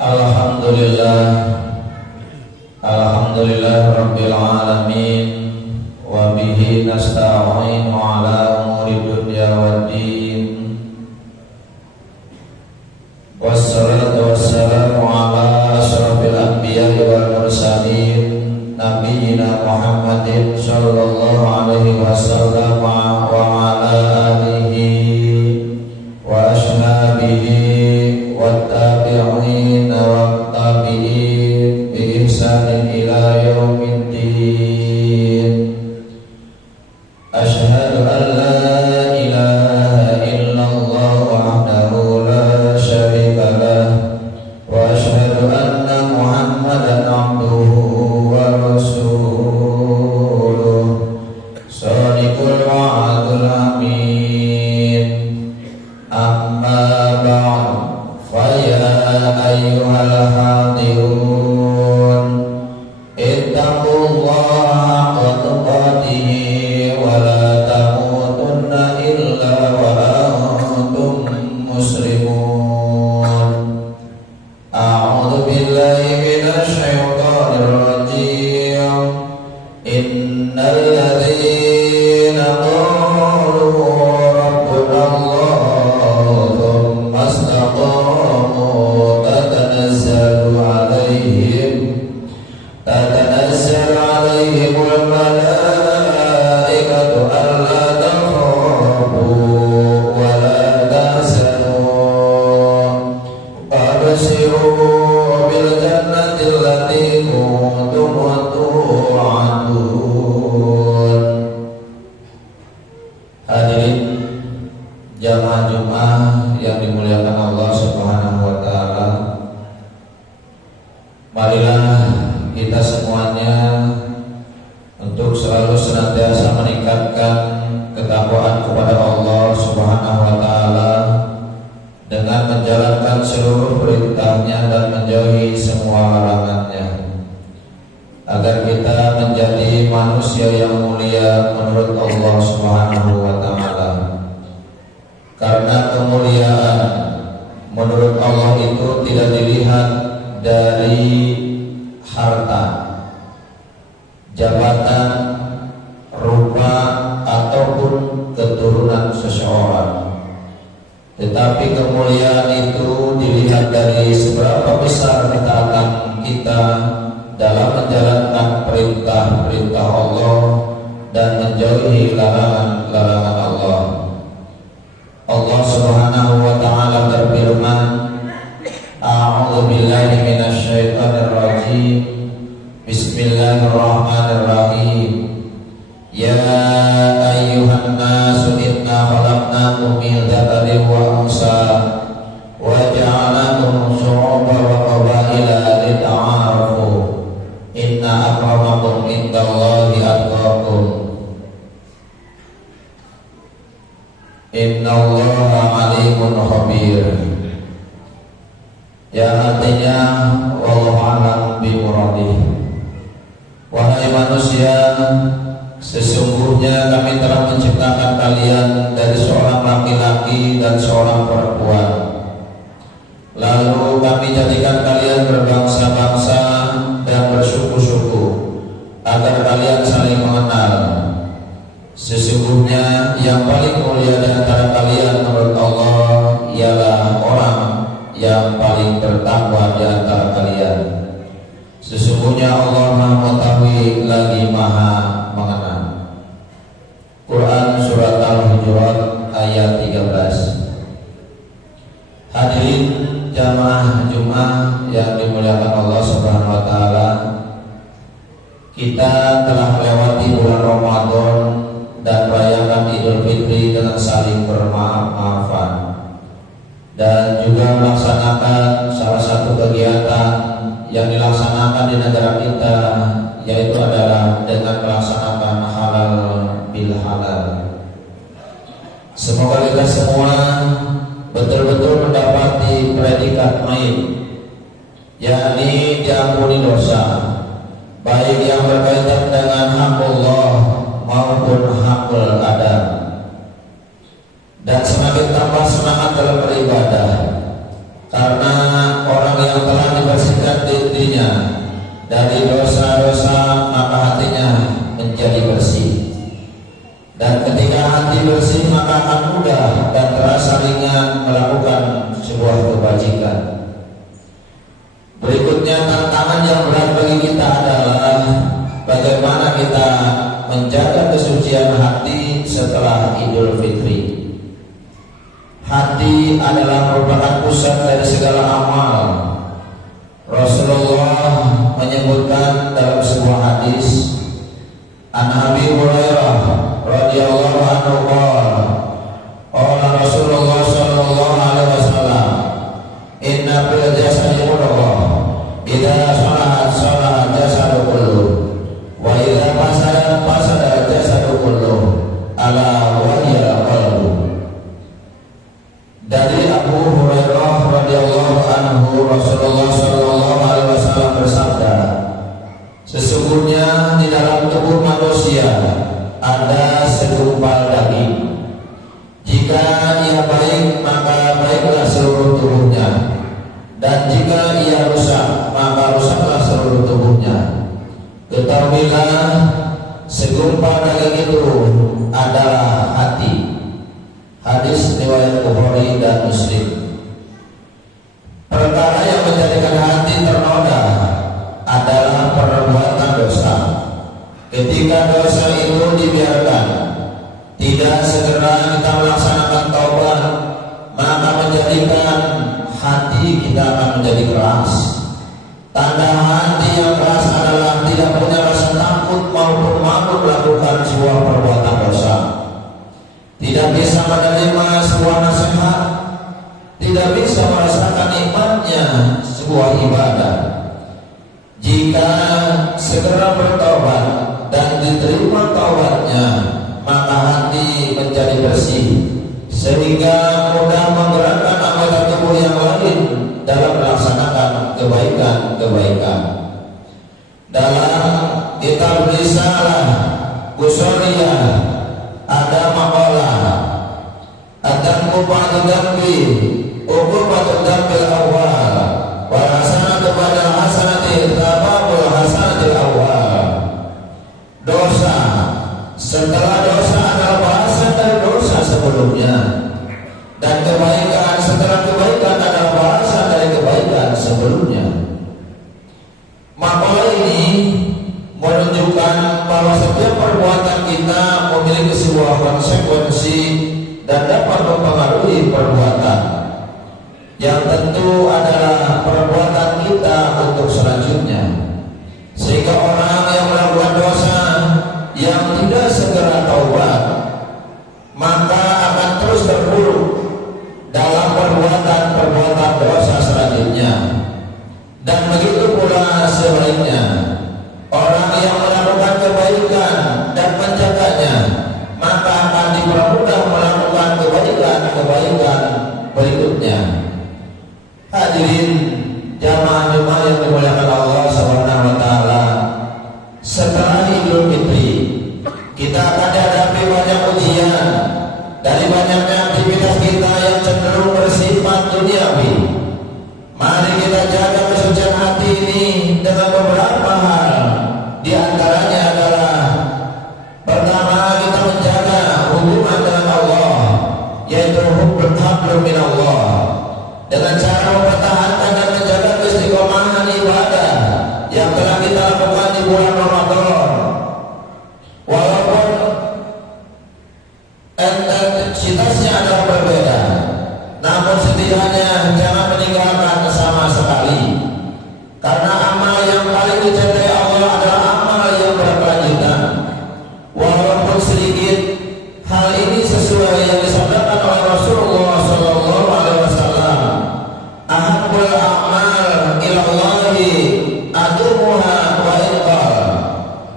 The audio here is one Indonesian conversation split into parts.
Alhamdulillah, alhamdulillah rabbil alamin, wa bihi nasta'inu ala umuri dunya waddin. Wassalatu wassalamu ala asyrafil anbiya'i wal mursalin, nabiyyina Muhammadin sallallahu alaihi wasallam wa ala alihi wa ashabihi wa tabi'in wa tabi'in bi ihsanin ila yaumiddin. Asyhadu an la ilaha illallah wahdahu la syarika lah, wa asyhadu anna Muhammadan abduhu wa rasuluh, shadiqul wa'dul amin. Amma ba'd, fa ya ayyuhal hadirun, ittaqullaha haqqa tuqatih wa la tamutunna illa wa antum muslimun. A'udzu billahi minasy syaithanir rajim. Innal ladzina qalu rabbuna Allah tsumma istaqamu tatanazzalu alaihimul malaikatu alla takhafu wa la tahzanu wabshiru bil jannati allati kuntum tu'adun. Hadirin jamaah Jumat yang dimuliakan Allah Subhanahu wa taala, marilah kita semuanya untuk selalu senantiasa meningkatkan ketakwaan kepada Allah Subhanahu wa taala dengan menjalankan seluruh perintahnya dan menjauhi semua larangannya, agar kita menjadi manusia yang mulia menurut Allah Subhanahu wa taala. Karena kemuliaan menurut Allah itu tidak dilihat dari harta, jabatan, rupa, ataupun keturunan seseorang, tetapi kemuliaan itu dilihat dari seberapa besar ketaatan kita dalam menjalankan perintah-perintah Allah dan menjauhi larangan-larangan Allah. Allah Subhanahu wa taala berfirman, A'udzu billahi minasy syaithanir rajim. Bismillahirrahmanirrahim. Ya ayyuhan nasu inna khalaqnakum min dzakarin wa unsa wa ja'alnakum syu'uban wa qabaila lita'arafu. Inna akramakum indallahi atqakum. Innallaha alimun khabir. Yang artinya wallahu a'lam bimuradih. Wahai manusia, sesungguhnya kami telah menciptakan kalian dari seorang laki-laki dan seorang perempuan. Lalu kami jadikan kalian berbangsa-bangsa dan bersuku-suku, agar kalian saling mengenal. Sesungguhnya yang paling mulia di antara kalian menurut Allah ialah orang yang paling bertakwa di antara kalian. Sesungguhnya Allah Maha Mengetahui lagi Maha Mengenal. Quran Surat Al-Hujurat ayat 13. Hadirin jamaah Jumat yang dimuliakan Allah Subhanahu wa taala, kita telah melewati bulan Ramadan dan merayakan Idul Fitri dengan saling bermaaf-maafan, dan juga melaksanakan salah satu kegiatan yang dilaksanakan di negara kita, yaitu adalah dengan melaksanakan halal bil halal. Semoga kita semua betul-betul mendapati predikat main, yakni diampuni dosa, baik yang berkaitan dengan hak Allah maupun hakul adam, dan semakin tambah semangat dalam beribadah, karena orang yang yang telah dibersihkan dirinya dari dosa-dosa, maka hatinya menjadi bersih. Dan ketika hati bersih, maka akan mudah dan terasa ringan melakukan sebuah kebajikan. Berikutnya, tantangan yang berat bagi kita adalah bagaimana kita menjaga kesucian hati setelah Idul Fitri. Hati adalah merupakan pusat dari segala amal. Rasulullah menyebutkan dalam sebuah hadis, An Abi Hurairah radhiyallahu anhu qala Rasulullah sallallahu alaihi wasallam, inna fil jasadi mudghah idza salahat salaha jasadu kullu wa idza fasadat fasada jasadu kullu ala wa hiya qalbu. Dari Abu Hurairah radhiyallahu anhu, Rasulullah sallallahu alaihi wasallam bersabda, sesungguhnya di dalam tubuh manusia ada segumpal daging. Jika ia baik, maka baiklah seluruh tubuhnya, dan jika ia rusak, maka rusaklah seluruh tubuhnya. Ketahuilah, segumpal daging itu adalah hati. Hadis riwayat Bukhari dan Muslim. Perkara yang menjadikan hati ternoda adalah perbuatan dosa. Ketika dosa itu dibiarkan, tidak segera kita melaksanakan taubat, maka menjadikan hati kita akan menjadi keras. Tanda hati yang keras adalah tidak punya rasa takut maupun malu melakukan sebuah perbuatan dosa. Tidak bisa menerima sebuah nasihat, tidak bisa merasakan nikmatnya sebuah ibadah. Jika segera bertobat dan diterima taubatnya, maka hati menjadi bersih, sehingga mudah menggerakkan anggota tubuh yang lain dalam melaksanakan kebaikan-kebaikan. Dalam kitab Risalah Usuliyah ada makalah Adamku ba'du dambi Uqubatu dambil awal Wal hasanatu ba'dal hasanati Tababul hasanatil awal. Dosa setelah dosa adalah balasan dari dosa sebelumnya, dan kebaikan setelah kebaikan adalah balasan dari kebaikan sebelumnya. Makalah ini menunjukkan bahwa setiap perbuatan kita memiliki sebuah konsekuensi dan dapat mempengaruhi perbuatan, yang tentu adalah perbuatan kita untuk selanjutnya. Sehingga orang yang melakukan dosa yang tidak segera taubat, maka akan terus terpuruk dalam perbuatan-perbuatan dosa selanjutnya. Dan begitu pula sebaliknya, orang yang melakukan kebaikan dan menjaganya, maka akan dipermudah melakukan kebaikan-kebaikan berikutnya. Hadirin jamaah-jamaah yang dimuliakan Allah Subhanahu wa taala, setelah Idul Fitri kita akan dihadapi banyak ujian dari banyaknya aktivitas kita yang cenderung bersifat duniawi. Mari kita jaga kesucian hati ini dengan beberapa hal. Di antaranya adalah, pertama, kita menjaga hubungan dengan Allah, yaitu hablum minallah, dengan cara mempertahankan dan menjaga keistiqomahan ibadah yang telah kita lakukan di bulan Ramadan. Walaupun intensitasnya adalah berbeda, namun setidaknya jangan meninggalkan sama sekali, karena amal yang paling dicintai Allah adalah amal yang berkelanjutan. Walaupun sedikit, hal ini sesuai yang disabdakan oleh Rasulullah sallallahu alaihi wasallam, ahabbul a'mal ilallahi adumuha wa inqal.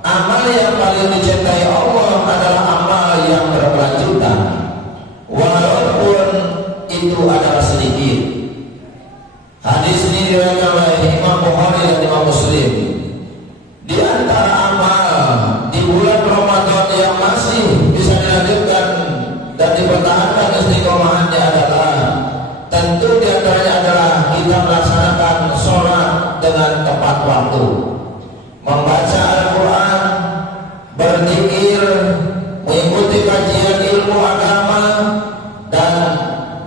Amal yang paling dicintai Allah adalah amal yang berkelanjutan, walaupun itu adalah sedikit. Hadis ini diriwayatkan oleh Imam Bukhari dan Imam Muslim. Di antara amal di bulan Ramadan yang masih bisa dilanjutkan dan dipertahankan istiqomahannya adalah, tentu di antaranya adalah kita melaksanakan sholat waktu, membaca Al-Quran, berzikir, mengikuti kajian ilmu agama, dan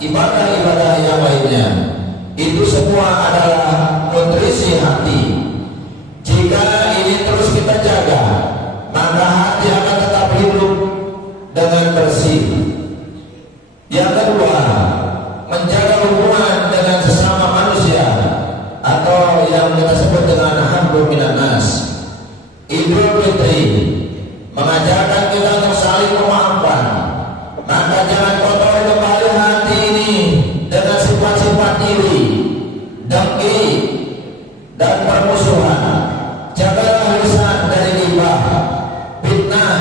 ibadah-ibadah yang lainnya. Itu semua adalah nutrisi hati. Jika ini terus kita jaga, maka hati akan tetap hidup dengan bersih. Yang kedua, menjaga hubungan dengan sesama manusia atau yang kita sebut dengan hablum minan nas. Idul Fitri mengajarkan kita untuk saling memaafkan. Maka jangan kotori kembali hati ini dengan sifat-sifat iri, dengki, dan permusuhan. Jagalah lisan dari ghibah, fitnah,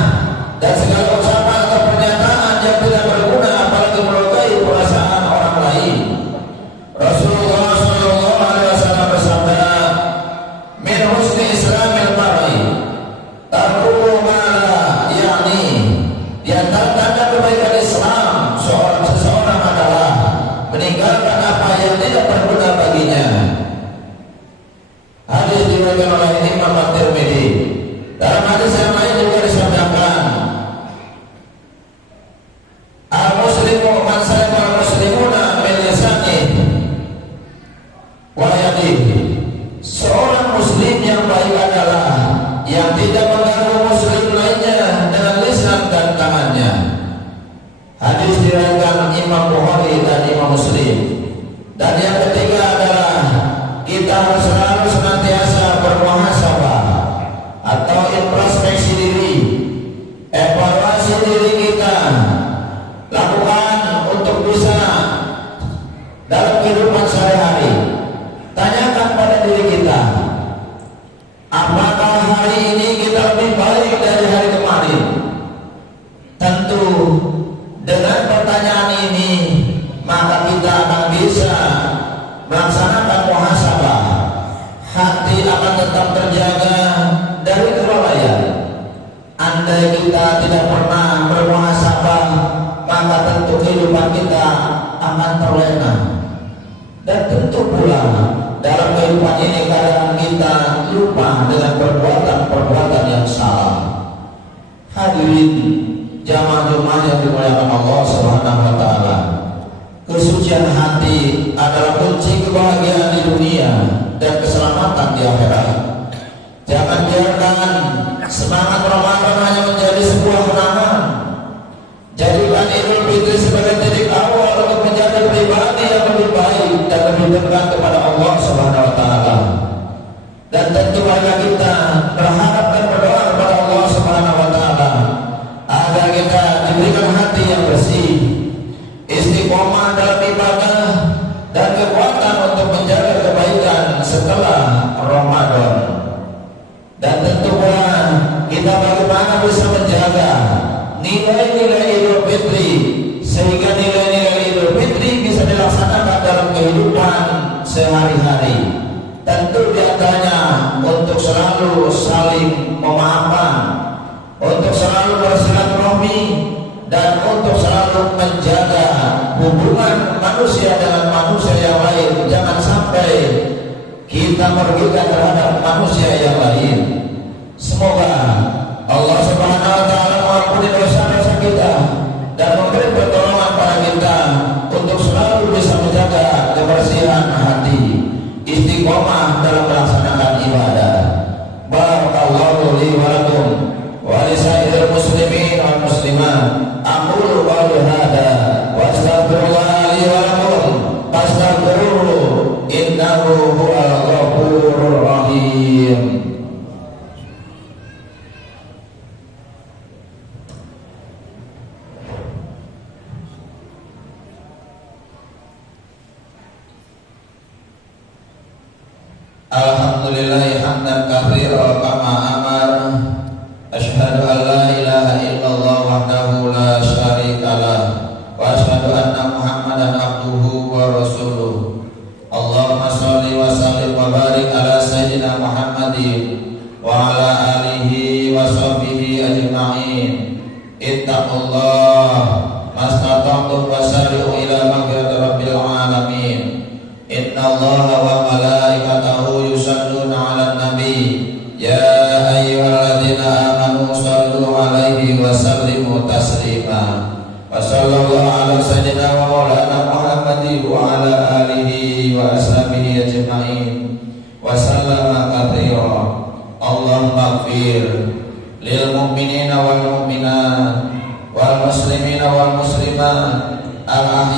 dan segala ucapan atau pernyataan yang tidak berguna, apalagi melukai perasaan orang lain. Rasulullah SAW bersabda, "Min husni Islamil mar'i tarkuhu ma la ya'ni." Di antara tanda kebaikan Islam seseorang adalah meninggalkan apa yang tidak berguna baginya. Hadis diriwayatkan oleh Imam At-Tirmidzi. Dalam hadis yang lain juga disabdakan, "Al-muslimu man salima al-muslimuna min lisanihi wa yadihi." Seorang muslim yang baik adalah yang tidak mengganggu muslim lainnya dengan lisan dan tangannya. Hadis diriwayatkan Imam Bukhari dan Imam Muslim. Dan yang ketiga adalah kita harus selalu senantiasa bermuhasabah atau introspeksi diri, evaluasi diri kita, lakukan untuk bisa dalam kehidupan sehari-hari. Tanyakan pada diri kita, apakah hari ini kita lebih baik dari hari kemarin? Tentu dengan pertanyaan ini maka kita akan bisa melaksanakan muhasabah. Hati akan tetap terjaga dari kelalaian. Andai kita tidak pernah bermuhasabah, maka tentu kehidupan kita akan terlena. Dan tentu pula dalam kehidupan ini kadang kita lupa dengan perbuatan-perbuatan yang salah. Hadirin jamaah Jumat yang dimuliakan Allah Subhanahu wa taala. Kesucian hati adalah kunci kebahagiaan di dunia dan keselamatan di akhirat. Jangan biarkan semangat Ramadan hanya menjadi sebuah kenangan. Jadikan Idul Fitri sebagai titik awal untuk menjadi pribadi yang lebih baik dan lebih dekat kepada Allah Subhanahu wa taala. Dan tentu warga kita berharap dan berdoa kepada Allah Subhanahu wa taala agar kita diberikan hati yang bersih, istiqomah dalam ibadah, dan kekuatan untuk menjaga kebaikan setelah Ramadan. Dan tentu pula kita bagaimana bisa menjaga nilai-nilai Idul Fitri sehingga nilai-nilai Idul Fitri bisa dilaksanakan dalam kehidupan sehari-hari. Tentu diantaranya untuk selalu saling memaafkan, untuk selalu bersilaturahmi, dan untuk selalu menjaga hubungan manusia dengan manusia yang lain. Jangan sampai kita merugikan terhadap manusia yang lain. Semoga Allah Subhanahu wa taala mengampuni dosa-dosa kita dan memberi pertolongan pada kita untuk selalu bisa menjaga kebersihan hati, istiqomah dalam melaksanakan ibadah. Barakallahu li wa lakum wa li sairil muslimin wal muslimat. Aqulu qawli hadza wa astaghfirullah li wa lakum fastaghfiruhu innahu huwal ghafurur rahim. Alhamdulillah hamdan katsiran kama amar. Asyhadu an la ilaha illallah wahdahu la syarika lah wa asyhadu anna Muhammadan abduhu wa rasuluh. Allahumma shalli wa sallim wa barik ala sayyidina Muhammadin wa ala alihi wa sahbihi ajma'in. Ittaqullah mastata'tum wa sari'u ila maghfirati rabbil alamin. Inna Allaha wa malaikatahu yusalluna 'alan nabi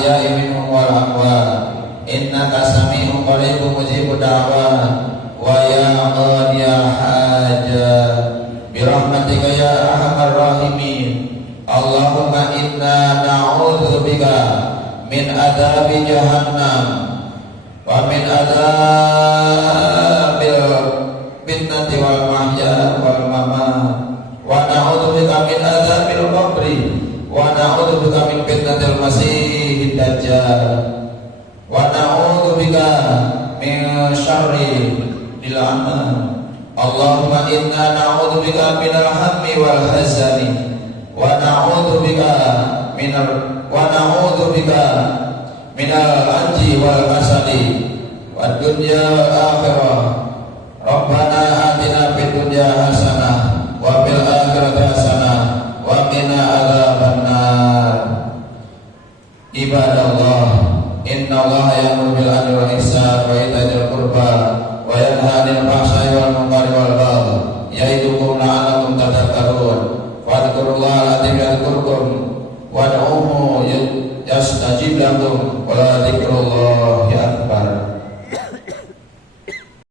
ahya'i minhum wal amwat innaka sami'un qaribun mujibud da'wat wa ya qadiyal hajat bi rahmatika ya arhamar rahimin. Allahumma inna na'udzubika min adzabi jahannam wa min adzabil fitnati wal mahya wal mamat wa na'udzubika min adzabil qabri wa na'udzubika min fitnatil masiihid dajjal wa na'udzubika min syarri bil amal. Allahumma inna na'udzubika minal hammi wal hazani wa na'udzubika minal ajzi wal kasali wad dunya wal akhirah. Rabbana atina fid dunya hasanah wa fil akhirati hasanah wa qina adzabannar. Ibadallah, innallaha ya'muru bil 'adli wal ihsani wa ita'i dzil qurba wa yanha 'anil fahsya'i wal munkari wal baghi ya'idukum la'allakum tadhakkarun. Fadhkurullaha al-'azim yadhkurkum wad'uuhu yastajib lakum